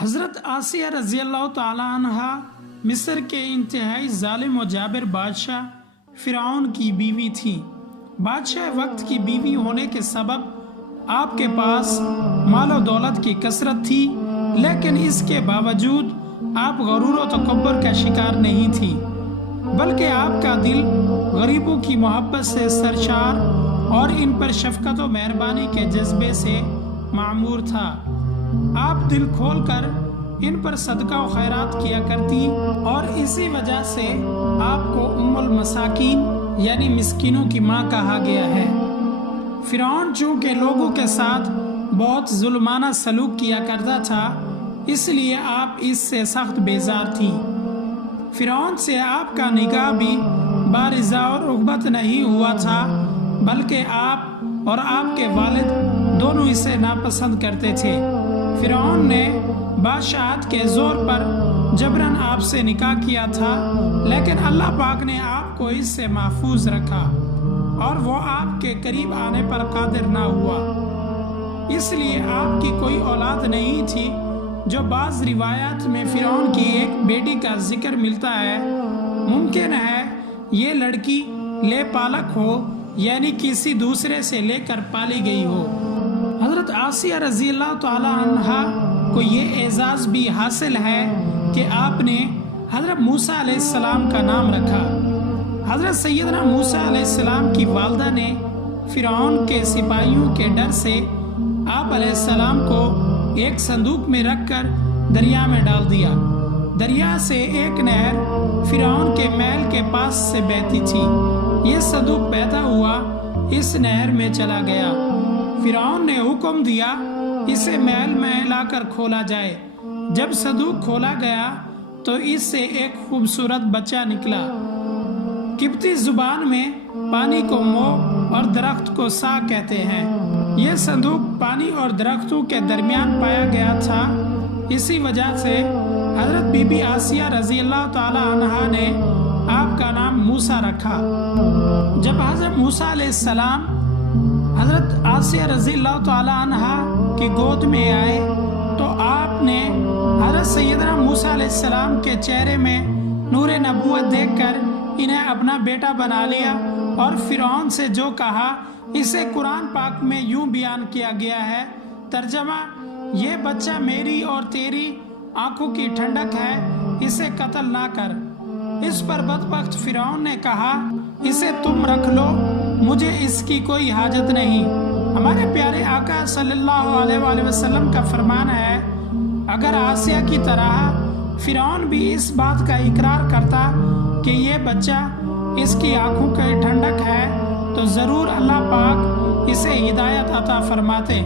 حضرت آسیہ رضی اللہ تعالی عنہا مصر کے انتہائی ظالم و جابر بادشاہ فرعون کی بیوی تھی۔ بادشاہ وقت کی بیوی ہونے کے سبب آپ کے پاس مال و دولت کی کثرت تھی، لیکن اس کے باوجود آپ غرور و تکبر کا شکار نہیں تھی، بلکہ آپ کا دل غریبوں کی محبت سے سرشار اور ان پر شفقت و مہربانی کے جذبے سے معمور تھا۔ آپ دل کھول کر ان پر صدقہ و خیرات کیا کرتی، اور اسی وجہ سے آپ کو ام المساکین یعنی مسکینوں کی ماں کہا گیا ہے۔ فرعون چونکہ لوگوں کے ساتھ بہت ظلمانہ سلوک کیا کرتا تھا، اس لیے آپ اس سے سخت بیزار تھی۔ فرعون سے آپ کا نکاح بھی بارضا اور رغبت نہیں ہوا تھا، بلکہ آپ اور آپ کے والد دونوں اسے ناپسند کرتے تھے۔ فرعون نے بادشاہت کے زور پر جبراً آپ سے نکاح کیا تھا، لیکن اللہ پاک نے آپ کو اس سے محفوظ رکھا اور وہ آپ کے قریب آنے پر قادر نہ ہوا۔ اس لیے آپ کی کوئی اولاد نہیں تھی، جو بعض روایات میں فرعون کی ایک بیٹی کا ذکر ملتا ہے۔ ممکن ہے یہ لڑکی لے پالک ہو، یعنی کسی دوسرے سے لے کر پالی گئی ہو۔ حضرت آسیہ رضی اللہ تعالی عنہا کو یہ اعزاز بھی حاصل ہے کہ آپ نے حضرت موسیٰ علیہ السلام کا نام رکھا۔ حضرت سیدنا موسیٰ علیہ السلام کی والدہ نے فرعون کے سپاہیوں کے ڈر سے آپ علیہ السلام کو ایک صندوق میں رکھ کر دریا میں ڈال دیا۔ دریا سے ایک نہر فرعون کے محل کے پاس سے بہتی تھی۔ یہ صندوق بہتا ہوا اس نہر میں چلا گیا۔ فرعون نے حکم دیا اسے محل میں لا کر کھولا جائے۔ جب صندوق کھولا گیا تو اس سے ایک خوبصورت بچہ نکلا۔ قبطی زبان میں پانی کو مو اور درخت کو سا کہتے ہیں۔ یہ صندوق پانی اور درختوں کے درمیان پایا گیا تھا، اسی وجہ سے حضرت بی بی آسیہ رضی اللہ تعالی عنہا نے آپ کا نام موسیٰ رکھا۔ جب حضرت موسیٰ علیہ السلام حضرت آسیہ رضی اللہ تعالی عنہا کی گود میں آئے تو آپ نے حضرت سیدنا موسیٰ علیہ السلام کے چہرے میں نور نبوت دیکھ کر انہیں اپنا بیٹا بنا لیا، اور فرعون سے جو کہا اسے قرآن پاک میں یوں بیان کیا گیا ہے۔ ترجمہ: یہ بچہ میری اور تیری آنکھوں کی ٹھنڈک ہے، اسے قتل نہ کر۔ اس پر بدبخت فرعون نے کہا اسے تم رکھ لو، مجھے اس کی کوئی حاجت نہیں۔ ہمارے پیارے آقا صلی اللہ علیہ وآلہ وسلم کا فرمان ہے، اگر آسیہ کی طرح فرعون بھی اس بات کا اقرار کرتا کہ یہ بچہ اس کی آنکھوں کی ٹھنڈک ہے تو ضرور اللہ پاک اسے ہدایت عطا فرماتے،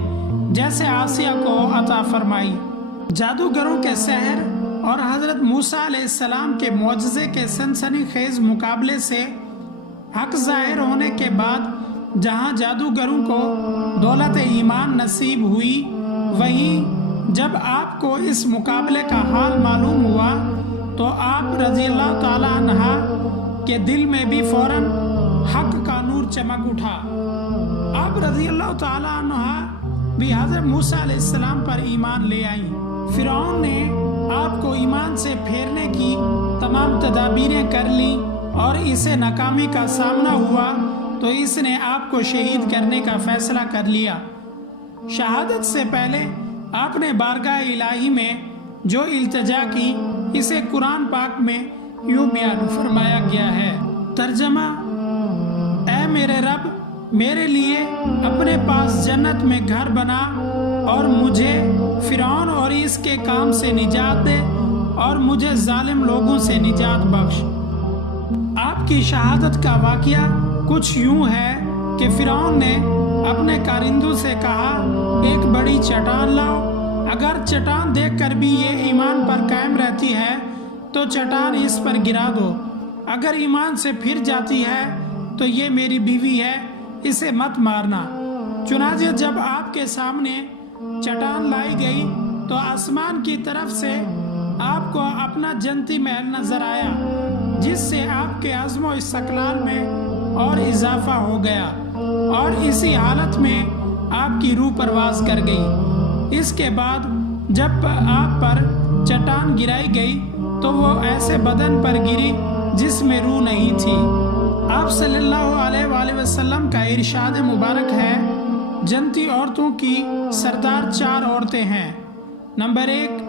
جیسے آسیہ کو عطا فرمائی۔ جادوگروں کے سحر اور حضرت موسیٰ علیہ السلام کے معجزے کے سنسنی خیز مقابلے سے حق ظاہر ہونے کے بعد جہاں جادوگروں کو دولت ایمان نصیب ہوئی، وہیں جب آپ کو اس مقابلے کا حال معلوم ہوا تو آپ رضی اللہ تعالی عنہ کے دل میں بھی فوراً حق کا نور چمک اٹھا۔ آپ رضی اللہ تعالی عنہ بھی حضرت موسیٰ علیہ السلام پر ایمان لے آئیں۔ فرعون نے آپ کو ایمان سے پھیرنے کی تمام تدابیریں کر لیں، اور اسے ناکامی کا سامنا ہوا تو اس نے آپ کو شہید کرنے کا فیصلہ کر لیا۔ شہادت سے پہلے آپ نے بارگاہ الہی میں جو التجا کی، اسے قرآن پاک میں یوں بیان فرمایا گیا ہے۔ ترجمہ: اے میرے رب، میرے لیے اپنے پاس جنت میں گھر بنا اور مجھے فرعون اور اس کے کام سے نجات دے، اور مجھے ظالم لوگوں سے نجات بخش۔ آپ کی شہادت کا واقعہ کچھ یوں ہے کہ فرعون نے اپنے کارندوں سے کہا ایک بڑی چٹان لاؤ، اگر چٹان دیکھ کر بھی یہ ایمان پر قائم رہتی ہے تو چٹان اس پر گرا دو، اگر ایمان سے پھر جاتی ہے تو یہ میری بیوی ہے، اسے مت مارنا۔ چنانچہ جب آپ کے سامنے چٹان لائی گئی تو آسمان کی طرف سے آپ کو اپنا جنتی محل نظر آیا، جس سے آپ کے عزم و استقلال میں اور اضافہ ہو گیا، اور اسی حالت میں آپ کی روح پرواز کر گئی۔ اس کے بعد جب آپ پر چٹان گرائی گئی تو وہ ایسے بدن پر گری جس میں روح نہیں تھی۔ آپ صلی اللہ علیہ وآلہ وسلم کا ارشاد مبارک ہے، جنتی عورتوں کی سردار 4 عورتیں ہیں۔ نمبر 1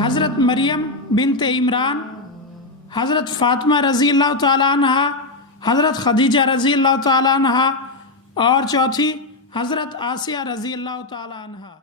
حضرت مریم بنت عمران، حضرت فاطمہ رضی اللہ تعالیٰ عنہا، حضرت خدیجہ رضی اللہ تعالیٰ عنہا، اور چوتھی حضرت آسیہ رضی اللہ تعالیٰ عنہا۔